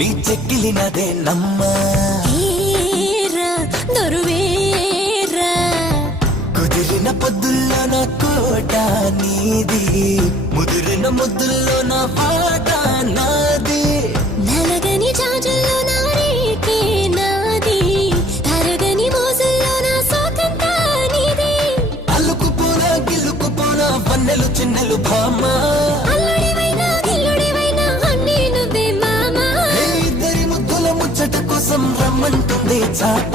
నీ చెక్కిలినదే నమ్మా దొరువేరా కుదిరిన పొద్దుల్లో నా కోట నీది ముదిరిన ముద్దుల్లో నా పాట నాది నలగని జాజుల్లో నా రేకే నాది తరగని మోజుల్లో నా సోకంతా నీది అల్లుకుపోనా గిల్లుకుపోనా వన్నెలు చిన్నెలు భామా అల్లుడివైనా గిల్లుడివైనా అన్నీ నువ్వే మామా ఇద్దరి ముద్దుల ముచ్చట కోసం రమ్మంటుంది చాప